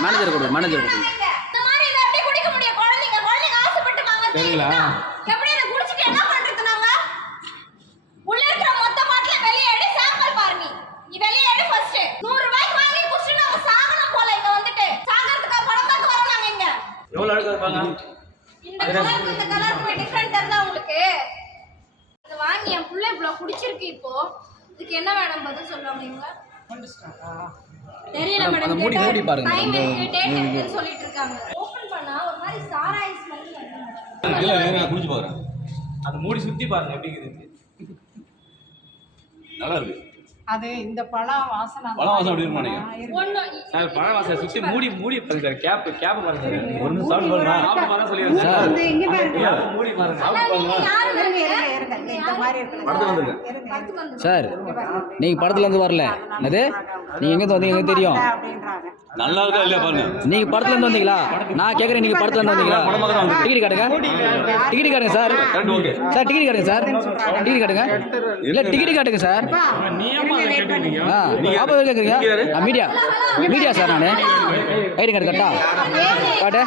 Manager கொடு manager கொடு இந்த மாதிரி இத அப்படியே குடிக்க முடியும் குழந்தைங்க ஆசைப்பட்டு வாங்க தெரியல எப்படி இத குடிச்சிட்டு என்ன பண்றது நாங்க உள்ள இருக்கிற மொத்த பாட்டில வெளிய எடு சாம்பிள் பாரு நீ வெளிய எடு ஃபர்ஸ்ட் 100 ரூபாய்க்கு வாங்கி குடிச்சிட்டு நாம சாகணும் போல இங்க வந்துட்டு சாகறதுக்கு பணம் பார்க்க வரோம் நாங்க இங்க எவ்வளவு அழகா பாருங்க இந்த கலருக்கு டிஃபரண்ட் இருந்தா உங்களுக்கு இத வாங்கி என் புள்ள இவ்ளோ குடிச்சிருக்கு இப்போ இதுக்கு என்ன வேணும் பதில் சொல்லுவாங்க இவங்க தெரியல மேடம் அந்த மூடி பாருங்க டைம் டேட் சொல்லிட்டு இருக்காங்க ஓபன் பண்ணா ஒரு மாதிரி சாராய் ஸ்மெல் வருது இல்ல நான் குடிச்சு பாக்குறேன் அந்த மூடி சுத்தி பாருங்க எப்படி இருக்குது நல்லா இருக்கு அது இந்த பழம் வாசனை அப்படி இருக்க மாட்டீங்க சார் பழ வாசனை சுத்தி மூடி பாருங்க சார் கேப் பாருங்க சார் ஒன்னு சாப்பிட்டு பாருங்க சாப்பிட்டு பாருங்க சொல்லிருங்க சார் இங்க பாருங்க மூடி பாருங்க சாப்பிட்டு பாருங்க இந்த மாதிரி இருக்கு படத்துல வந்துருங்க சார் நீங்க படத்துல இருந்து வரல என்னது நீங்க எங்க இருந்து வந்தீங்க தெரியும் அப்படின்றாங்க நல்லா இருக்கா இல்லையா பாருங்க நீங்க படத்துல இருந்து வந்தீங்களா நான் கேக்குறேன் நீங்க படத்துல இருந்து வந்தீங்களா டிக்கெட் காட்டுங்க டிக்கெட் காட்டுங்க சார் ஓகே சார் டிக்கெட் காட்டுங்க சார் டிக்கெட் காட்டுங்க இல்ல டிக்கெட் காட்டுங்க சார் அப்ப கேக்குறீங்க மீடியா சார் நானு ஐடி கார்டு கட்டா காட்டு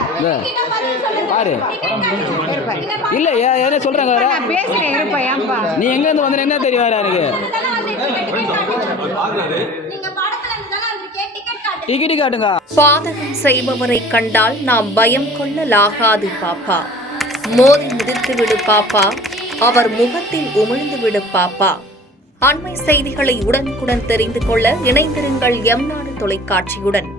பாரு இல்ல ஏன் சொல்றாங்க பேசுறேன் இருப்பா ஏன்பா நீ எங்க இருந்து வந்த என்ன தெரியும் வேற எனக்கு நீங்க படத்துல இருந்தால அந்த டிக்கெட் காட்டு டிக்கெட் காட்டுங்க பாதகம் செய்பவரை கண்டால் நாம் பயம் கொள்ளலாகாது பாப்பா மோதி மிதித்து விடு பாப்பா அவர் முகத்தில் உமிழ்ந்து விடு பாப்பா அண்மை செய்திகளை உடனுக்குடன் தெரிந்து கொள்ள இணைந்திருங்கள் எம் நாடு தொலைக்காட்சியுடன்.